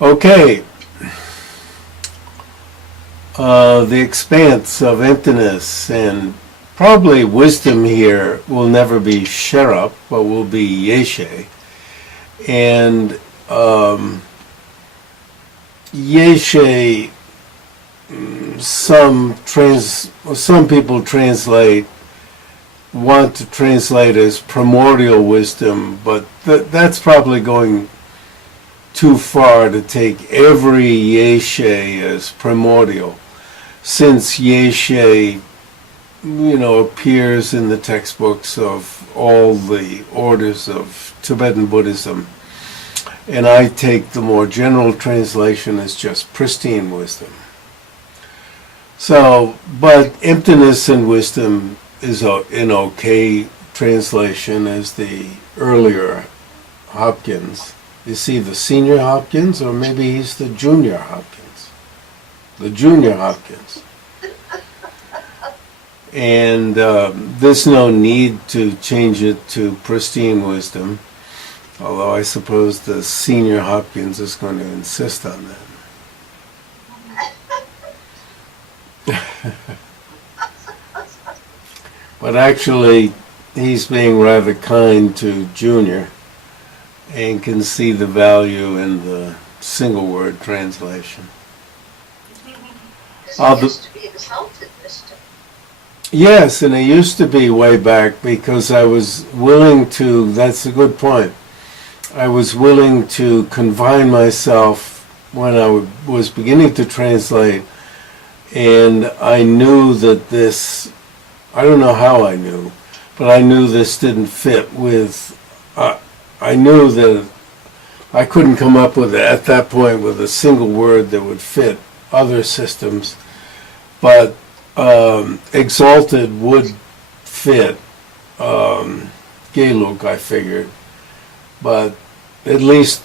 Okay. The expanse of emptiness, and probably wisdom here will never be sherab, but will be yeshe. And yeshe, some people want to translate as primordial wisdom, but that's probably going too far to take every yeshe as primordial, since yeshe, appears in the textbooks of all the orders of Tibetan Buddhism. And I take the more general translation as just pristine wisdom. So, but emptiness and wisdom is an okay translation as the earlier Hopkins. Is he the senior Hopkins, or maybe he's the junior Hopkins? The junior Hopkins. And there's no need to change it to pristine wisdom, although I suppose the senior Hopkins is going to insist on that. But actually, he's being rather kind to Junior and can see the value in the single word translation. It used to be exalted wisdom. Yes, and it used to be way back, because I was willing to, that's a good point, I was willing to confine myself when I was beginning to translate, and I knew that this, I don't know how I knew, but I knew this didn't fit with, I knew that I couldn't come up with, at that point, with a single word that would fit other systems, but exalted would fit Gelug, I figured, but at least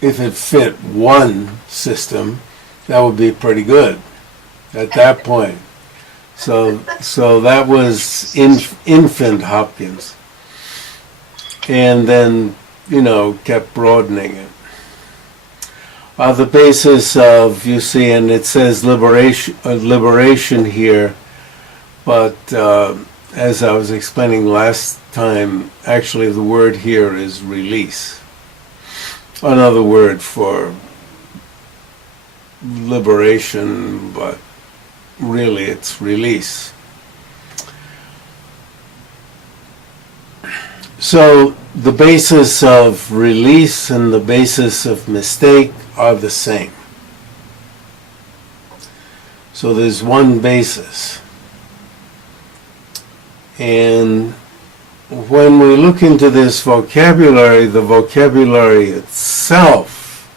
if it fit one system, that would be pretty good at that point. So that was infant Hopkins, and then kept broadening it. The basis of, you see, and it says liberation here, but as I was explaining last time, actually the word here is release. Another word for liberation, but really it's release. So the basis of release and the basis of mistake are the same. So there's one basis. And when we look into this vocabulary, the vocabulary itself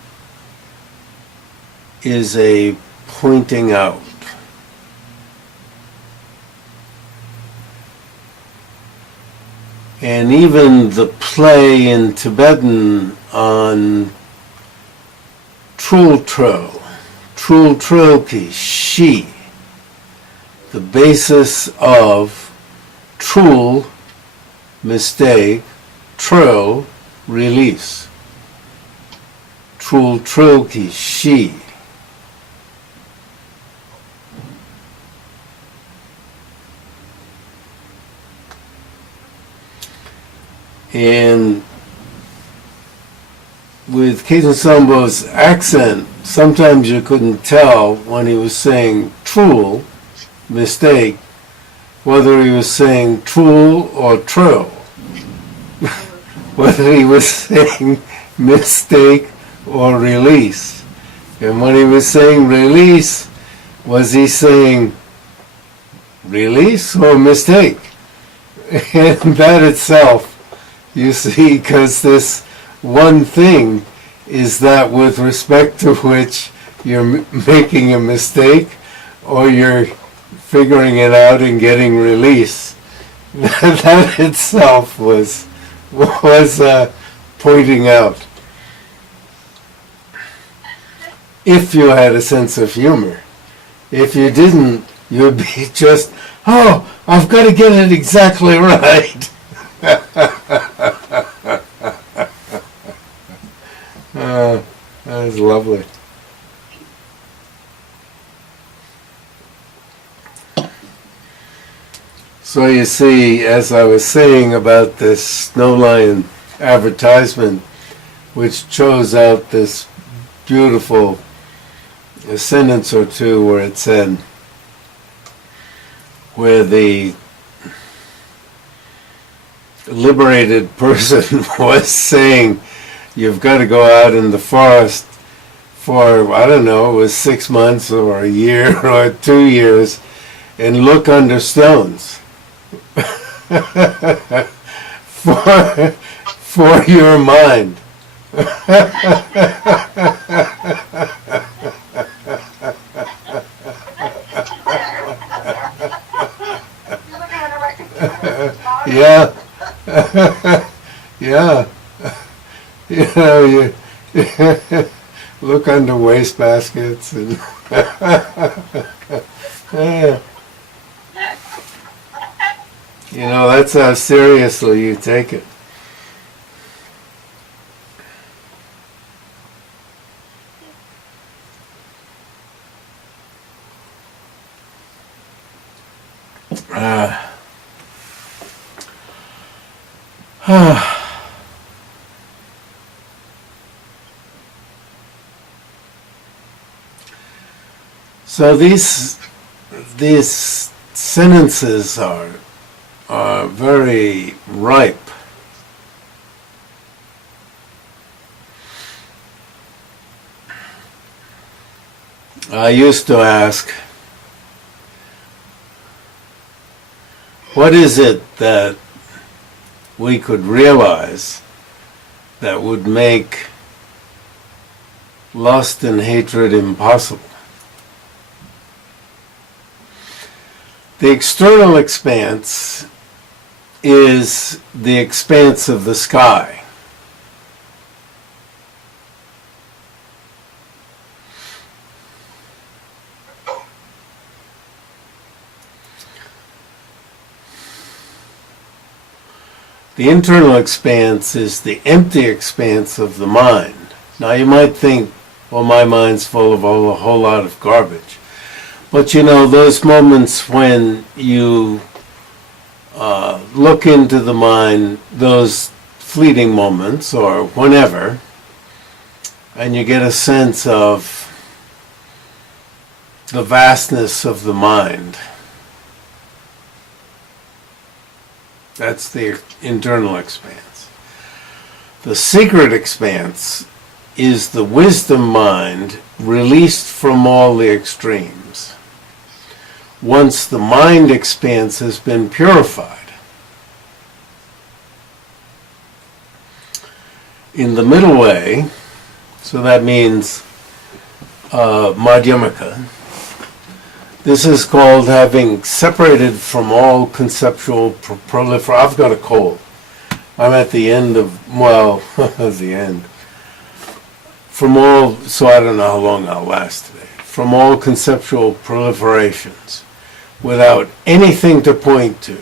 is a pointing out. And even the play in Tibetan on trul ki shi, the basis of trul, mistake, trul, release. Trul ki shi. And with Khetsun Sangpo's accent, sometimes you couldn't tell when he was saying trul, mistake, whether he was saying trul or trul, whether he was saying mistake or release. And when he was saying release, was he saying release or mistake? And that itself, you see, because this one thing is that with respect to which you're making a mistake or you're figuring it out and getting release. That itself was pointing out. If you had a sense of humor. If you didn't, you'd be just, oh, I've got to get it exactly right. was lovely. So you see, as I was saying about this Snow Lion advertisement, which chose out this beautiful sentence or two where it said, where the liberated person was saying, you've got to go out in the forest for, I don't know, it was 6 months or a year or 2 years, and look under stones for your mind. Yeah. Yeah. You know, you look under wastebaskets and yeah. You know, that's how seriously you take it. So these sentences are very ripe. I used to ask, what is it that we could realize that would make lust and hatred impossible? The external expanse is the expanse of the sky. The internal expanse is the empty expanse of the mind. Now you might think, well, my mind's full of a whole lot of garbage. But you know, those moments when you look into the mind, those fleeting moments or whenever, and you get a sense of the vastness of the mind. That's the internal expanse. The secret expanse is the wisdom mind released from all the extremes. Once the mind expanse has been purified. In the middle way, so that means madhyamaka, this is called having separated from all conceptual proliferation. I've got a cold. I'm at the end of, well, the end. From all, so I don't know how long I'll last today. From all conceptual proliferations, without anything to point to.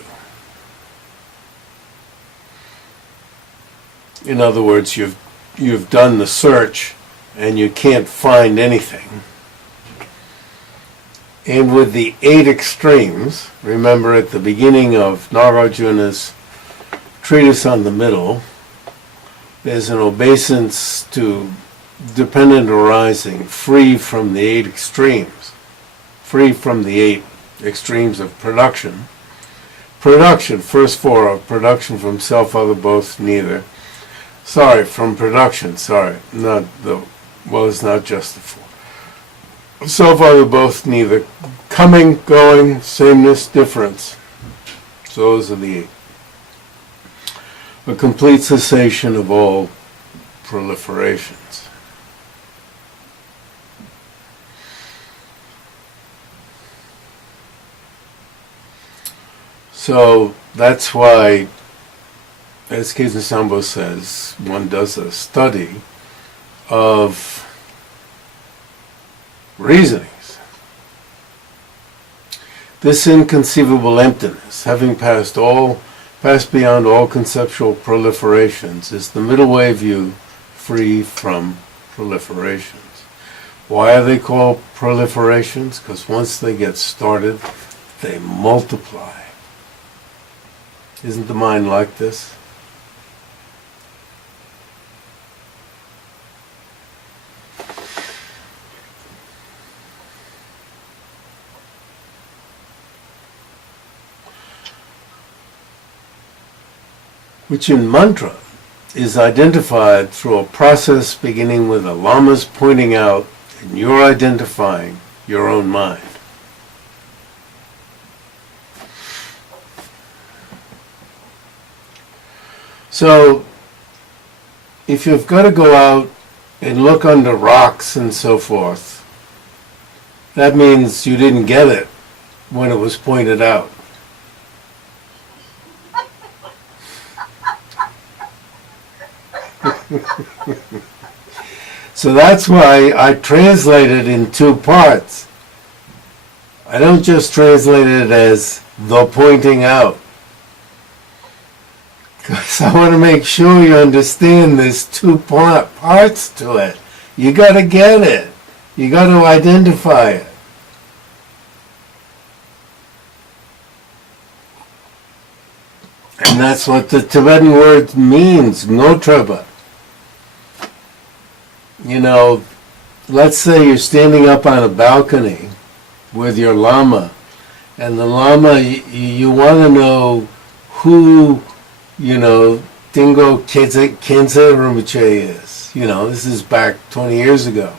In other words, you've done the search and you can't find anything. And with the 8 extremes, remember at the beginning of Nagarjuna's treatise on the middle, there's an obeisance to dependent arising, free from the 8 extremes, free from the 8 extremes of production. Production, first 4 of production from self, other, both, neither. Sorry, from production, sorry, not the, well, it's not just the 4. Self, other, both, neither. Coming, going, sameness, difference. So those are the 8. A complete cessation of all proliferations. So that's why, as Khetsun Sangpo says, one does a study of reasonings. This inconceivable emptiness, having passed beyond all conceptual proliferations, is the middle way view, free from proliferations. Why are they called proliferations? Because once they get started, they multiply. Isn't the mind like this? Which in mantra is identified through a process beginning with the Lama's pointing out and you're identifying your own mind. So, if you've got to go out and look under rocks and so forth, that means you didn't get it when it was pointed out. So that's why I translate it in two parts. I don't just translate it as the pointing out, because I want to make sure you understand there's two parts to it. You got to get it. You got to identify it. And that's what the Tibetan word means, ngotraba. You know, let's say you're standing up on a balcony with your Lama, and the Lama, you want to know who, you know, Dingo Kenze Rinpoche is. You know, this is back 20 years ago.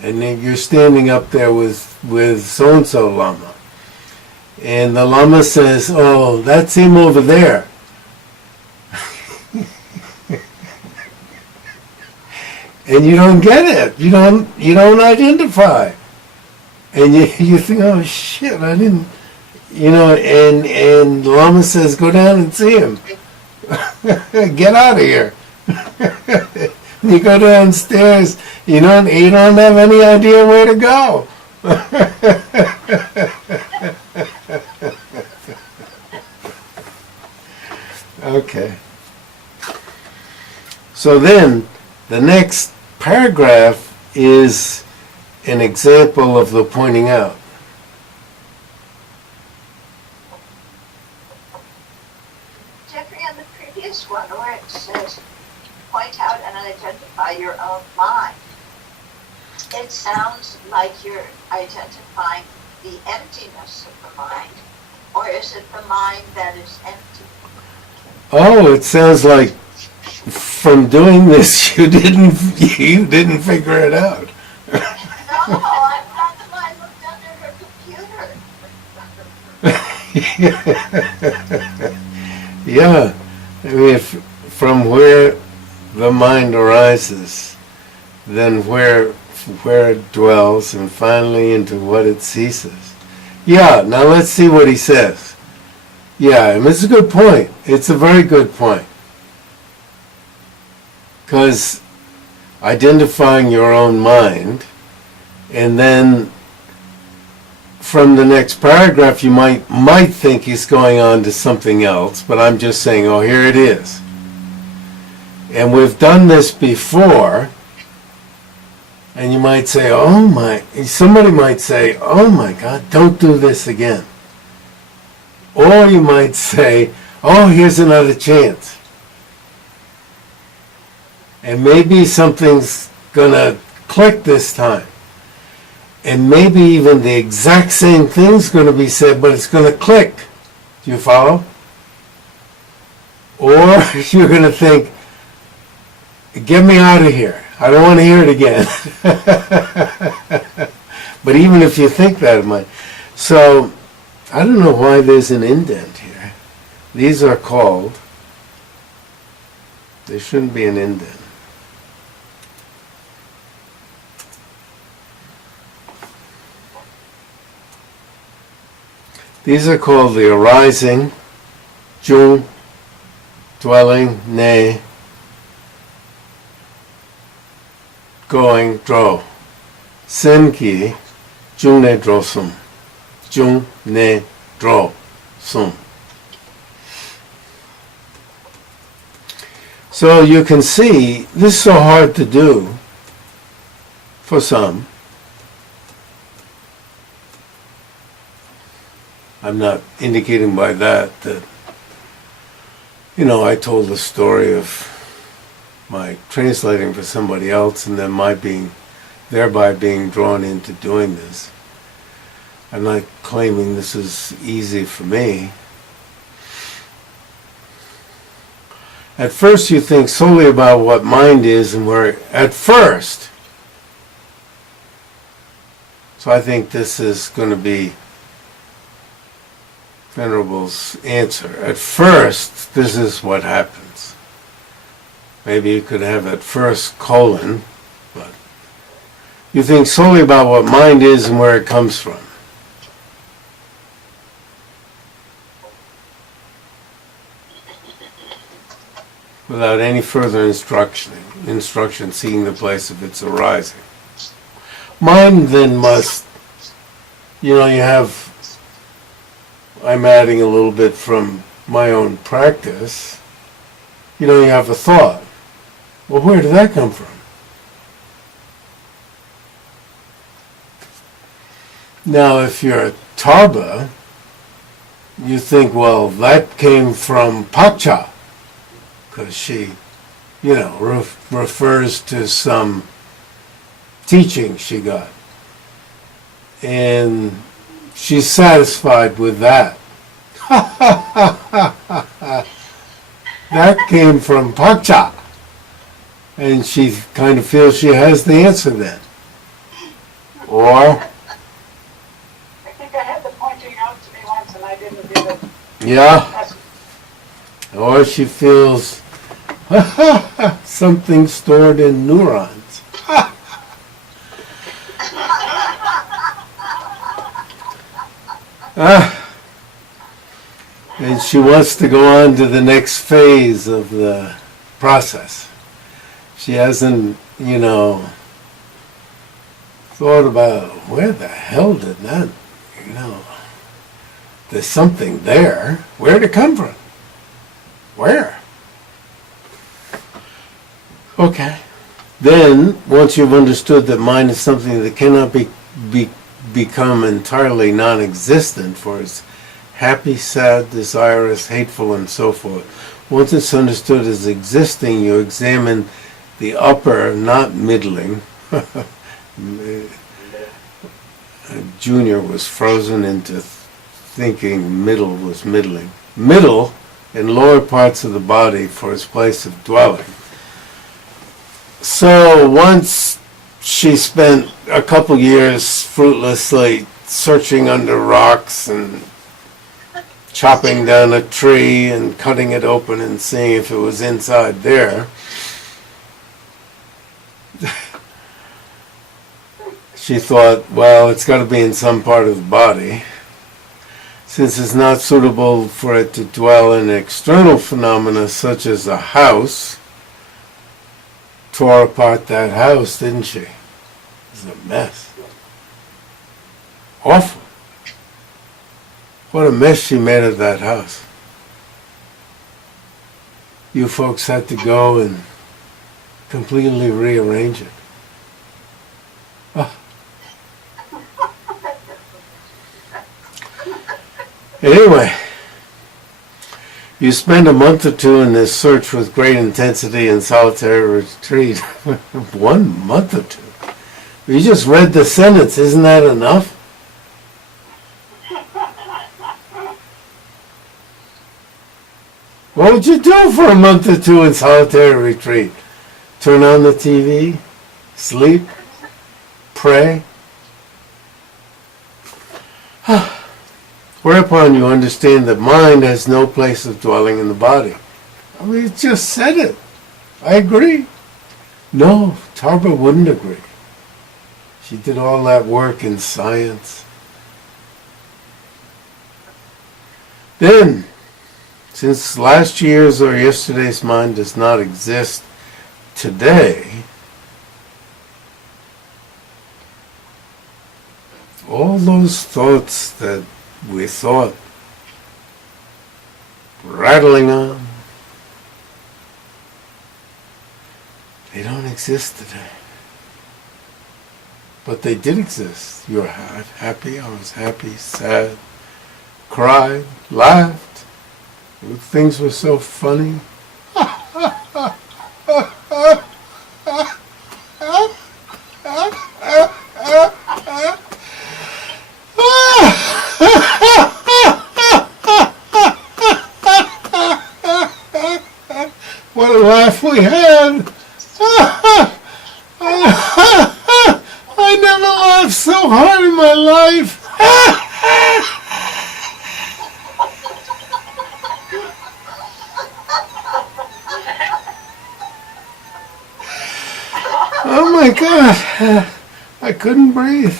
And then you're standing up there with so-and-so Lama. And the Lama says, oh, that's him over there. And you don't get it. You don't identify. And you think, oh shit, I didn't, you know, and the Lama says, go down and see him. Get out of here. You go downstairs, you don't have any idea where to go. Okay. So then, the next paragraph is an example of the pointing out. Jeffrey, on the previous one where it says, point out and identify your own mind, it sounds like you're identifying the emptiness of the mind, or is it the mind that is empty? Oh, it sounds like from doing this you didn't figure it out. No, that's why I looked under her computer. Yeah, I mean, from where the mind arises, then where it dwells, and finally into what it ceases. Yeah, now let's see what he says. Yeah, and it's a good point. It's a very good point. Because identifying your own mind, and then from the next paragraph you might think he's going on to something else, but I'm just saying, oh, here it is. And we've done this before, and you might say, somebody might say, oh my God, don't do this again. Or you might say, oh, here's another chance. And maybe something's gonna click this time. And maybe even the exact same thing's gonna be said, but it's gonna click. Do you follow? Or you're gonna think, get me out of here. I don't want to hear it again. But even if you think that, it might. So, I don't know why there's an indent here. These are called, there shouldn't be an indent. These are called the arising, jung, dwelling, ne, going, dro. Senki, jung ne dro sum. Jung ne dro sum. So you can see, this is so hard to do, For some. I'm not indicating by that, I told the story of my translating for somebody else and then my thereby being drawn into doing this. I'm not claiming this is easy for me. At first you think solely about what mind is and where, at first. So I think this is going to be Venerable's answer. At first, this is what happens. Maybe you could have at first colon, but you think solely about what mind is and where it comes from. Without any further instruction seeing the place of its arising. Mind then must, I'm adding a little bit from my own practice, you have a thought. Well, where did that come from? Now, if you're a Tarba, you think, well, that came from Pakcha, because she, refers to some teaching she got. And she's satisfied with that. That came from Pakcha. And she kind of feels she has the answer then. Or, I think I had the pointing out to me once and I didn't do it. yeah. Or she feels something stored in neurons. And she wants to go on to the next phase of the process. She hasn't, thought about where the hell did that, there's something there. Where'd it come from? Where? Okay. Then, once you've understood that mind is something that cannot become entirely non-existent, for it's happy, sad, desirous, hateful, and so forth. Once it's understood as existing, you examine the upper, not middling. Junior was frozen into thinking middle was middling. Middle and lower parts of the body for its place of dwelling. So once she spent a couple years fruitlessly searching under rocks and chopping down a tree and cutting it open and seeing if it was inside there. She thought, well, it's got to be in some part of the body. Since it's not suitable for it to dwell in external phenomena such as a house, tore apart that house, didn't she? It was a mess. Awful. What a mess she made of that house. You folks had to go and completely rearrange it. Oh. Anyway, you spend a month or two in this search with great intensity and solitary retreat. 1 month or two. You just read the sentence. Isn't that enough? What would you do for a month or two in solitary retreat? Turn on the TV? Sleep? Pray? Whereupon you understand that mind has no place of dwelling in the body. I mean, it just said it. I agree. No, Tarba wouldn't agree. She did all that work in science. Then, since last year's or yesterday's mind does not exist today, all those thoughts that we thought rattling on, they don't exist today. But they did exist. You were happy, I was happy, sad, cried, laughed. Things were so funny. What a laugh we had! I never laughed so hard in my life! Oh my God! I couldn't breathe.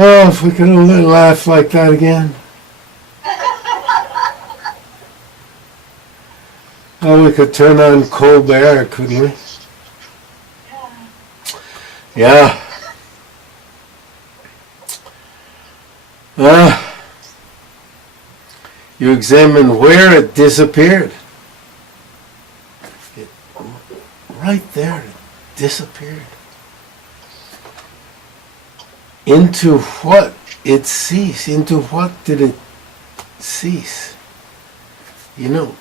Oh, if we could only laugh like that again. Oh, we could turn on Colbert, couldn't we? Yeah. You examine where it disappeared. Right there, it disappeared. Into what it ceased? Into what did it cease? You know,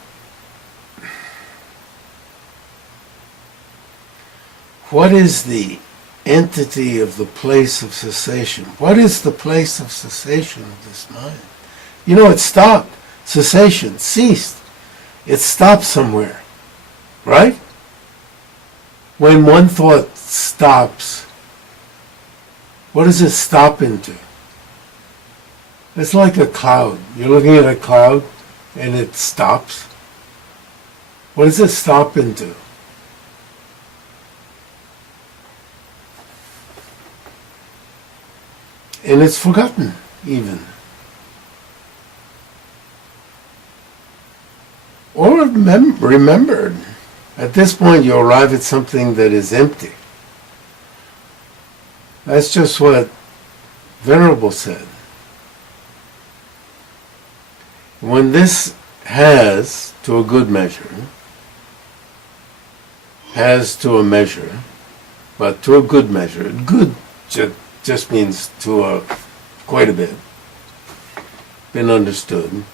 what is the entity of the place of cessation? What is the place of cessation of this mind? You know, it stopped. Cessation ceased. It stopped somewhere, right? When one thought stops, what does it stop into? It's like a cloud. You're looking at a cloud and it stops. What does it stop into? And it's forgotten, even. Or remembered. At this point, you arrive at something that is empty. That's just what Venerable said. When this has, to a good measure, has to a measure, but to a good measure, good just means to quite a bit, been understood,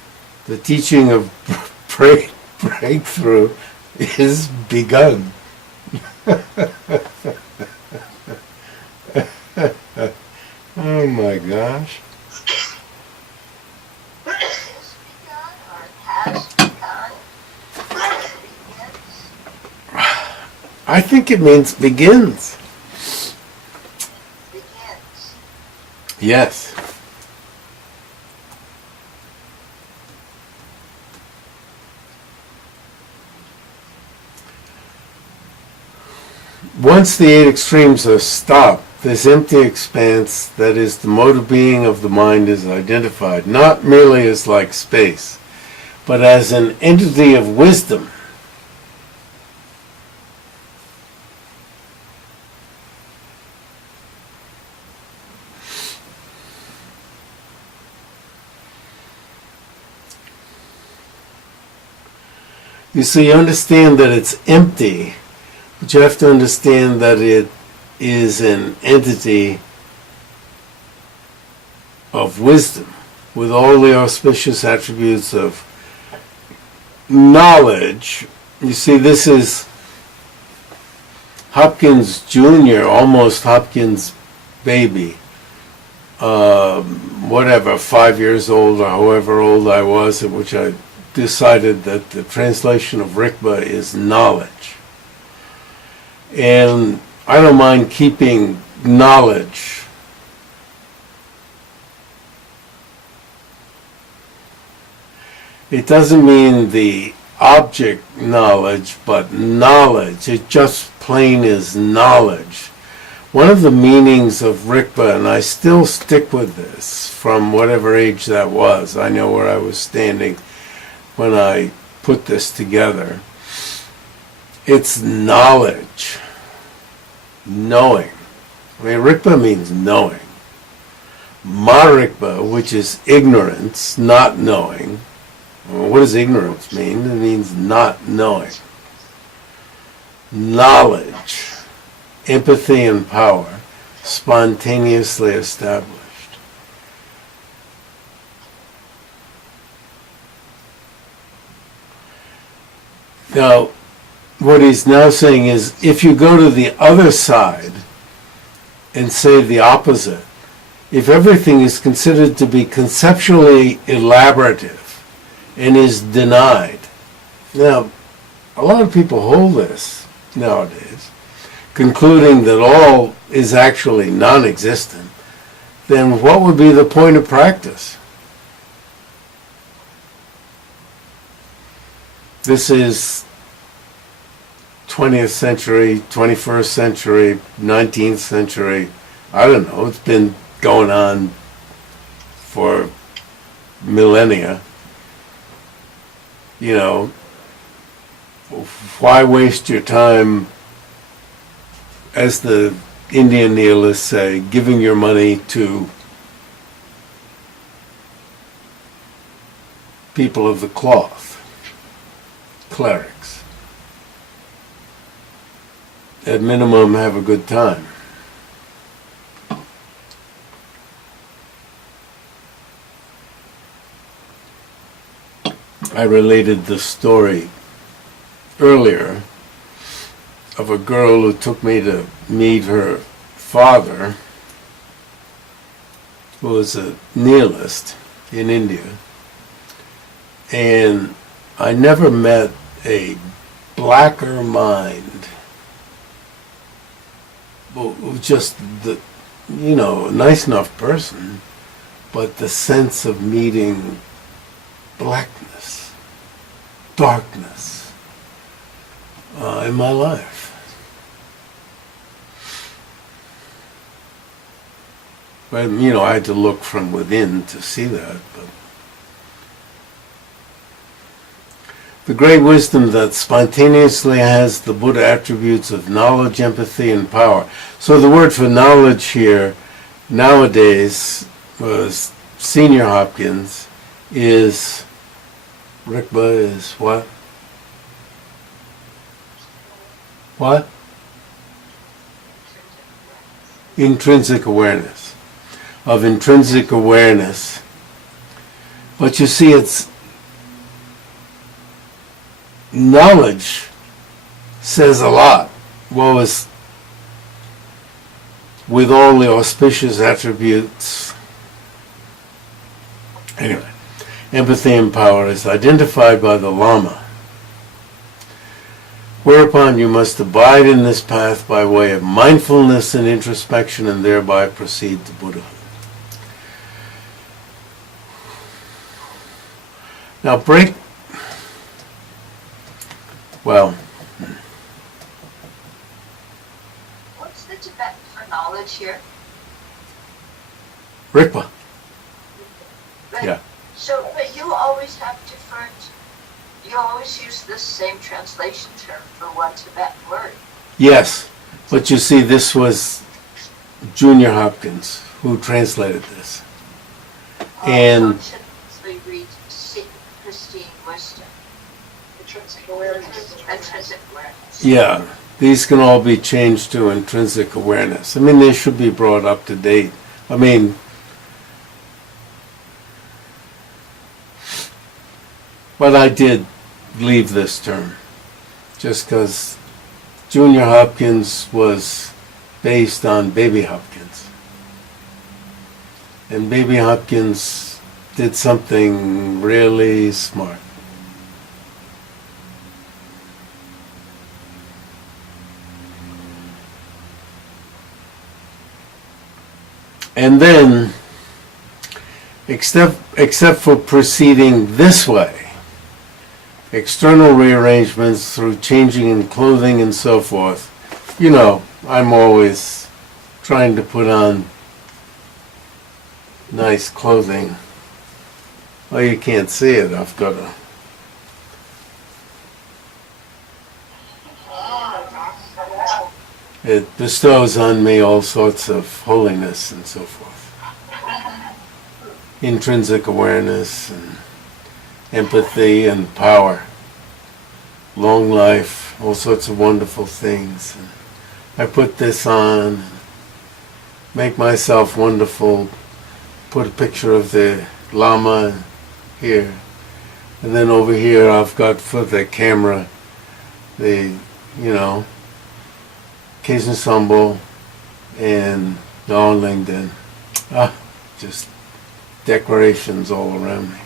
the teaching of breakthrough is begun. Oh my gosh. Is begun or has begun? Begins? I think it means begins. Begins. Yes. Once the eight extremes are stopped, this empty expanse that is the mode of being of the mind is identified, not merely as like space, but as an entity of wisdom. You see, you understand that it's empty, but you have to understand that it is an entity of wisdom with all the auspicious attributes of knowledge. You see, this is Hopkins Jr., almost Hopkins baby, 5 years old or however old I was, at which I decided that the translation of Rigpa is knowledge. And I don't mind keeping knowledge. It doesn't mean the object knowledge, but knowledge. It just plain is knowledge. One of the meanings of Rigpa, and I still stick with this from whatever age that was, I know where I was standing when I put this together, it's knowledge. Knowing. I mean, Rigpa means knowing. Ma-Rigpa, which is ignorance, not knowing, Well, what does ignorance mean? It means not knowing. Knowledge, empathy and power, spontaneously established. Now, what he's now saying is, if you go to the other side and say the opposite, if everything is considered to be conceptually elaborative and is denied, now, a lot of people hold this nowadays, concluding that all is actually non-existent, then what would be the point of practice? This is 20th century, 21st century, 19th century, I don't know, it's been going on for millennia. You know, why waste your time, as the Indian nihilists say, giving your money to people of the cloth, clerics? At minimum, have a good time. I related the story earlier of a girl who took me to meet her father, who was a nihilist in India. And I never met a blacker mind, just the, you know, a nice enough person, but the sense of meeting blackness, darkness in my life. But, you know, I had to look from within to see that. But the great wisdom that spontaneously has the Buddha attributes of knowledge, empathy, and power. So the word for knowledge here nowadays was Senior Hopkins is, Rikba is what? What? Intrinsic awareness. Of intrinsic awareness. But you see, it's knowledge says a lot. What was with all the auspicious attributes. Anyway, empathy and power is identified by the Lama. Whereupon you must abide in this path by way of mindfulness and introspection, and thereby proceed to Buddhahood. Now what's the Tibetan for knowledge here? Rikpa. But, Yeah. So, but you always have different, you always use the same translation term for one Tibetan word. Yes, but you see, this was Junior Hopkins who translated this. And So we read pristine wisdom. Intrinsic awareness. Intrinsic awareness. yeah, these can all be changed to intrinsic awareness. I mean, they should be brought up to date. I mean, but I did leave this term just because Junior Hopkins was based on Baby Hopkins. And Baby Hopkins did something really smart. And then, except for proceeding this way, external rearrangements through changing in clothing and so forth, you know, I'm always trying to put on nice clothing. Well, you can't see it. I've got a... It bestows on me all sorts of holiness and so forth. Intrinsic awareness and empathy and power, long life, all sorts of wonderful things. And I put this on, make myself wonderful, put a picture of the Lama here, and then over here I've got for the camera the, Khetsun Sangpo and on LinkedIn. Just decorations all around me.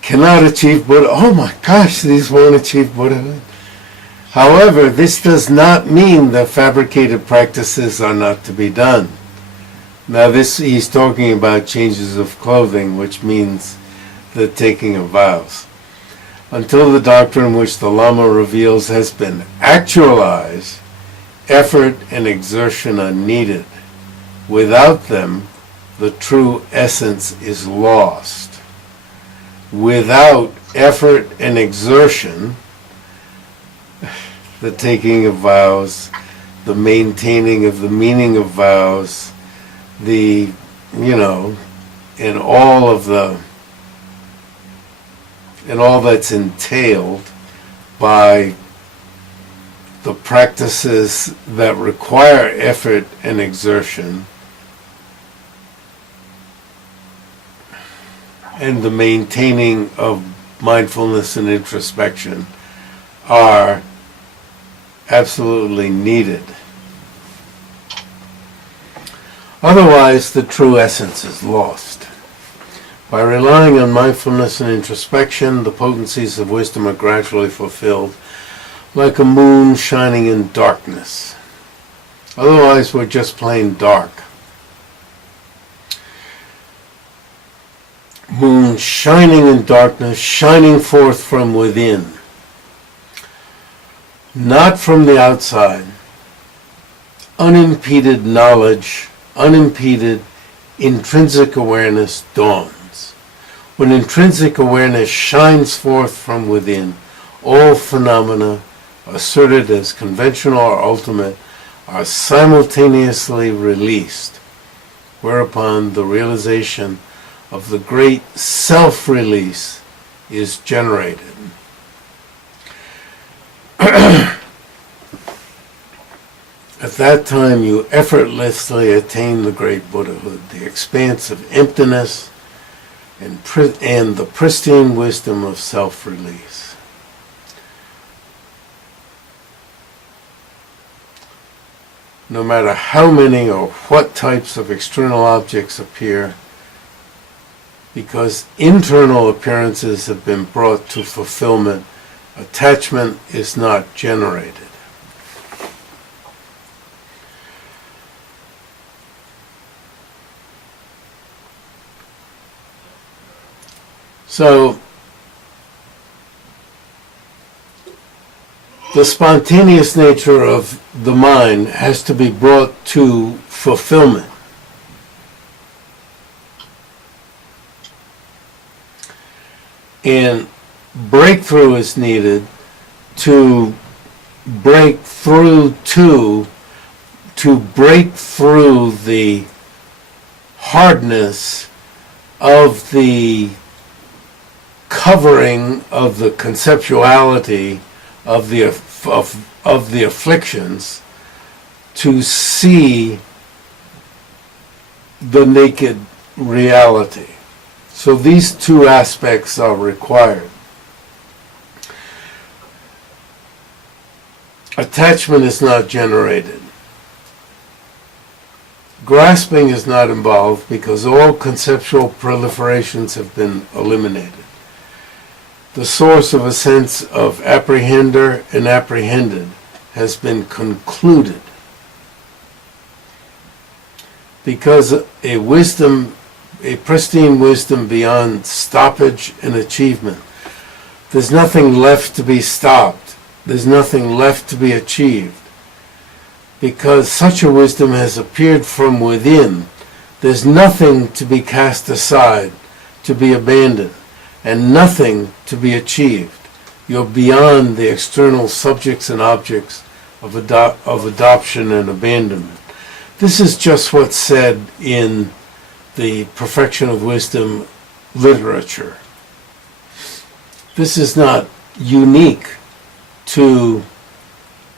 Cannot achieve Buddha. Oh my gosh, these won't achieve Buddhahood. However, this does not mean that fabricated practices are not to be done. Now he's talking about changes of clothing, which means the taking of vows. Until the doctrine which the Lama reveals has been actualized, effort and exertion are needed. Without them, the true essence is lost. Without effort and exertion, the taking of vows, the maintaining of the meaning of vows, and all that's entailed by the practices that require effort and exertion, and the maintaining of mindfulness and introspection are absolutely needed. Otherwise, the true essence is lost. By relying on mindfulness and introspection, the potencies of wisdom are gradually fulfilled, like a moon shining in darkness. Otherwise, we're just plain dark. Moon shining in darkness, shining forth from within. Not from the outside. Unimpeded knowledge, unimpeded intrinsic awareness dawns. When intrinsic awareness shines forth from within, all phenomena, asserted as conventional or ultimate, are simultaneously released, whereupon the realization of the great self-release is generated. At that time, you effortlessly attain the great Buddhahood, the expanse of emptiness and the pristine wisdom of self-release. No matter how many or what types of external objects appear, because internal appearances have been brought to fulfillment, attachment is not generated. So, the spontaneous nature of the mind has to be brought to fulfillment. And breakthrough is needed to break through the hardness of the covering of the conceptuality of the afflictions, to see the naked reality. So these two aspects are required. Attachment is not generated. Grasping is not involved because all conceptual proliferations have been eliminated. The source of a sense of apprehender and apprehended has been concluded. Because a pristine wisdom beyond stoppage and achievement, there's nothing left to be stopped. There's nothing left to be achieved. Because such a wisdom has appeared from within, there's nothing to be cast aside, to be abandoned, and nothing to be achieved. You're beyond the external subjects and objects of adoption and abandonment. This is just what's said in the Perfection of Wisdom literature. This is not unique to,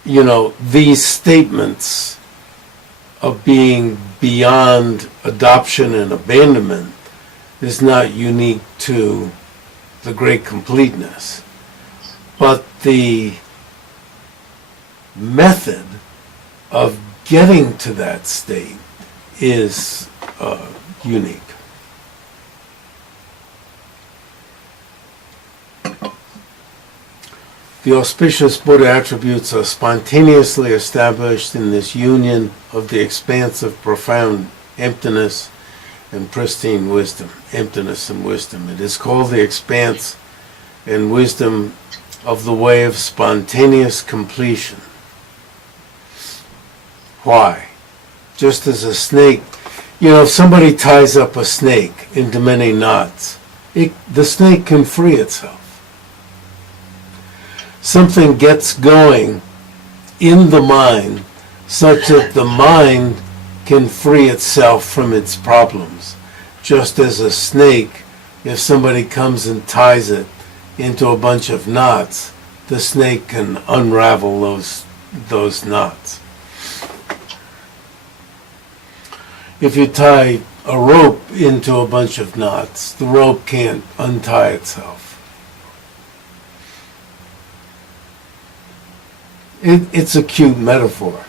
these statements of being beyond adoption and abandonment is not unique to the great completeness. But the method of getting to that state is unique. The auspicious Buddha attributes are spontaneously established in this union of the expanse of profound emptiness and pristine wisdom. Emptiness and wisdom. It is called the expanse and wisdom of the way of spontaneous completion. Why? Just as a snake, if somebody ties up a snake into many knots, the snake can free itself. Something gets going in the mind such that the mind can free itself from its problems. Just as a snake, if somebody comes and ties it into a bunch of knots, the snake can unravel those knots. If you tie a rope into a bunch of knots, the rope can't untie itself. It's a cute metaphor.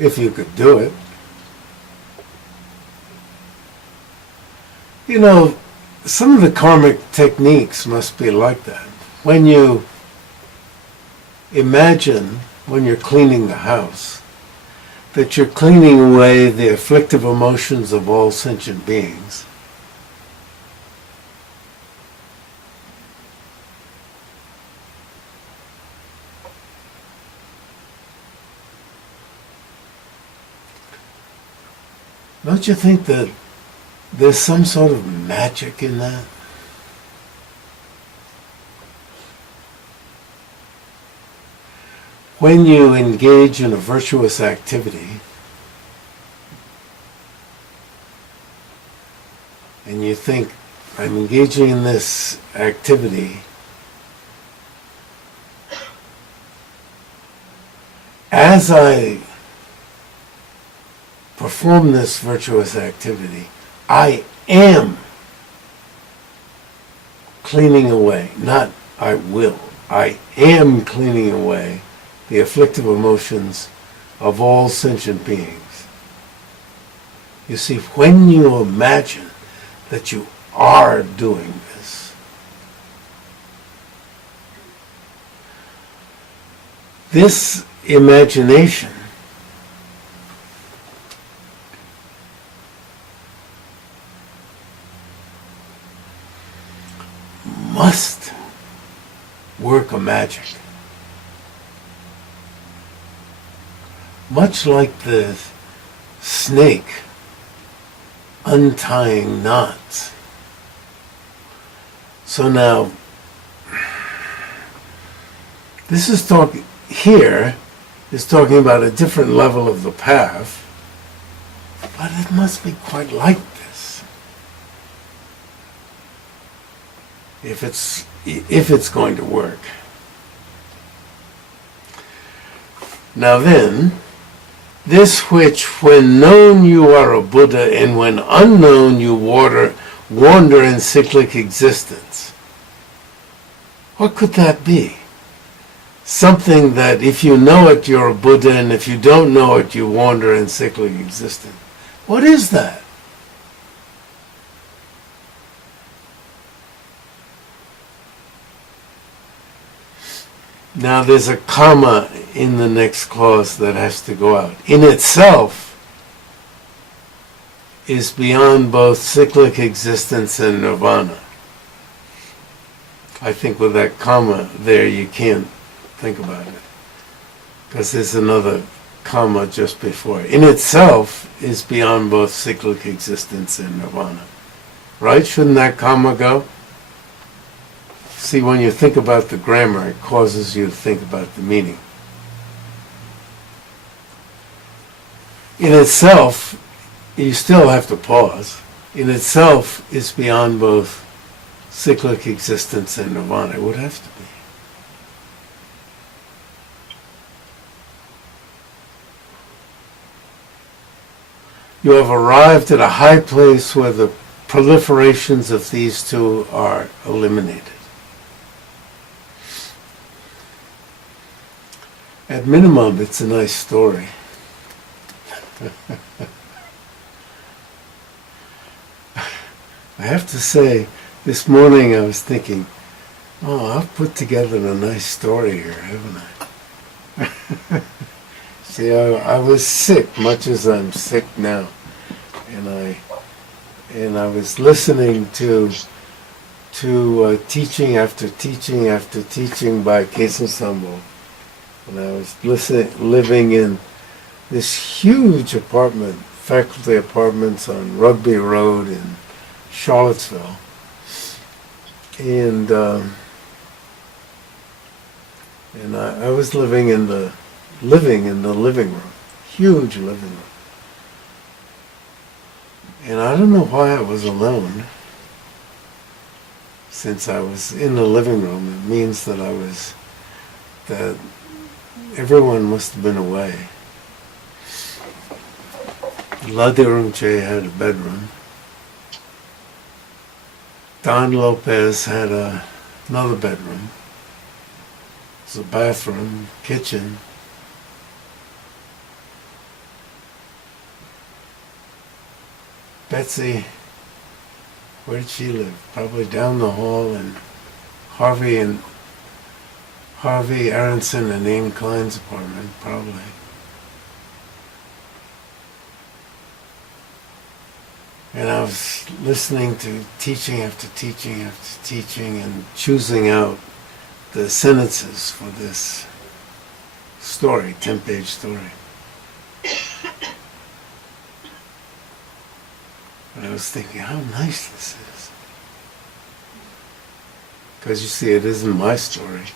If you could do it. Some of the karmic techniques must be like that. When you imagine, when you're cleaning the house, that you're cleaning away the afflictive emotions of all sentient beings. Don't you think that there's some sort of magic in that? When you engage in a virtuous activity, and you think, I'm engaging in this activity, as I perform this virtuous activity, I am cleaning away, not I will, I am cleaning away the afflictive emotions of all sentient beings. You see, when you imagine that you are doing this, this imagination must work a magic. Much like the snake untying knots. So now, this is talking about a different level of the path, but it must be quite like this. If it's going to work. Now then, this which when known you are a Buddha and when unknown you wander in cyclic existence. What could that be? Something that if you know it you're a Buddha and if you don't know it you wander in cyclic existence. What is that? Now there's a comma in the next clause that has to go out. In itself is beyond both cyclic existence and nirvana. I think with that comma there you can't think about it. Because there's another comma just before. In itself is beyond both cyclic existence and nirvana. Right? Shouldn't that comma go? See, when you think about the grammar, it causes you to think about the meaning. In itself, you still have to pause. In itself, is beyond both cyclic existence and nirvana. It would have to be. You have arrived at a high place where the proliferations of these two are eliminated. At minimum, it's a nice story. I have to say, this morning I was thinking, oh, I've put together a nice story here, haven't I? See, I was sick, much as I'm sick now, and I was listening to teaching after teaching after teaching by Khetsun Sangpo, and I was living in this huge apartment, faculty apartments on Rugby Road in Charlottesville, and I was living in the living room, huge living room, and I don't know why I was alone. Since I was in the living room, it means that everyone must have been away. Rinpoche had a bedroom. Don Lopez had another bedroom. It was a bathroom, kitchen. Betsy, where did she live? Probably down the hall in Harvey Aronson and Ian Klein's apartment, probably. And I was listening to teaching after teaching after teaching and choosing out the sentences for this story, 10-page story. And I was thinking, how nice this is. Because you see, it isn't my story,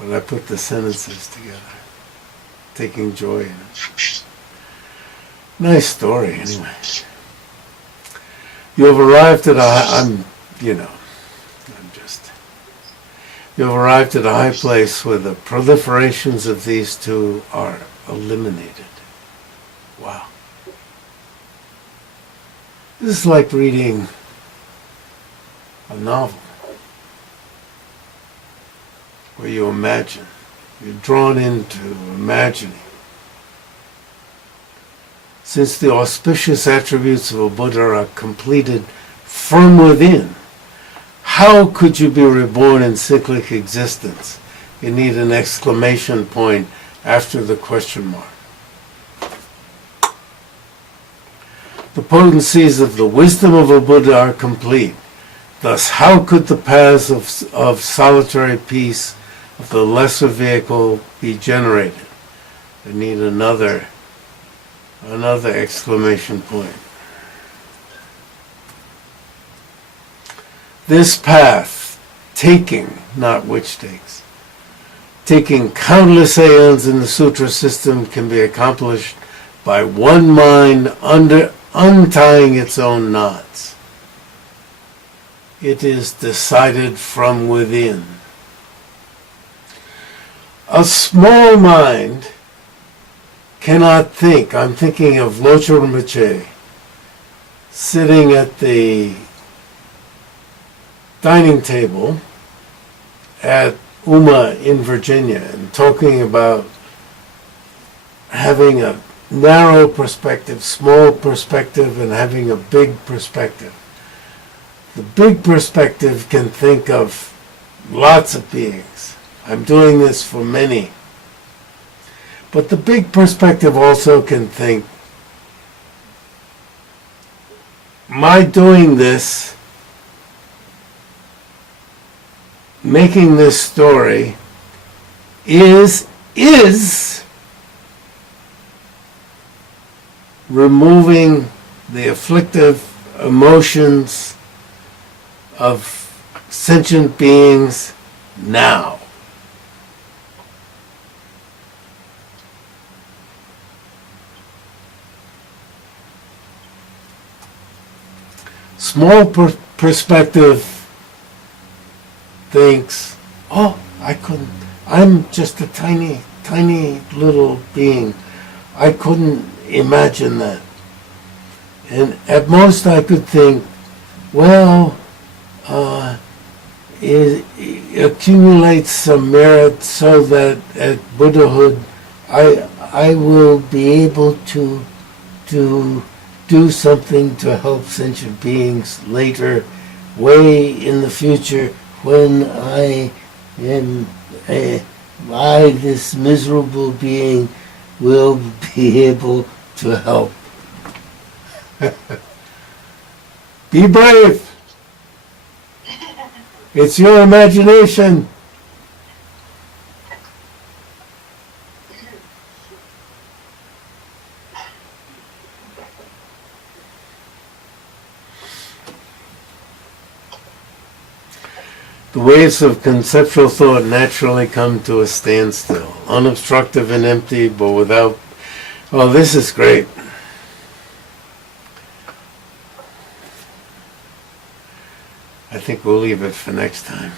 but I put the sentences together, taking joy in it. Nice story, anyway. You have arrived at you have arrived at a high place where the proliferations of these two are eliminated. Wow. This is like reading a novel where you imagine. You're drawn into imagining. Since the auspicious attributes of a Buddha are completed from within, how could you be reborn in cyclic existence? You need an exclamation point after the question mark. The potencies of the wisdom of a Buddha are complete. Thus, how could the paths of solitary peace of the lesser vehicle be generated? I need another exclamation point. This path, taking, not which takes, taking countless aeons in the sutra system can be accomplished by one mind untying its own knots. It is decided from within. A small mind cannot think. I'm thinking of Locho Rinpoche sitting at the dining table at Uma in Virginia and talking about having a narrow perspective, small perspective, and having a big perspective. The big perspective can think of lots of beings. I'm doing this for many. But the big perspective also can think, my doing this, making this story, is removing the afflictive emotions of sentient beings now. Small perspective thinks, oh, I'm just a tiny, tiny little being. I couldn't imagine that. And at most I could think, well, it accumulates some merit so that at Buddhahood I will be able to do something to help sentient beings later, way in the future, when I am this miserable being, will be able to help. Be brave. It's your imagination. The waves of conceptual thought naturally come to a standstill, unobstructive and empty, but without... Oh, this is great. I think we'll leave it for next time.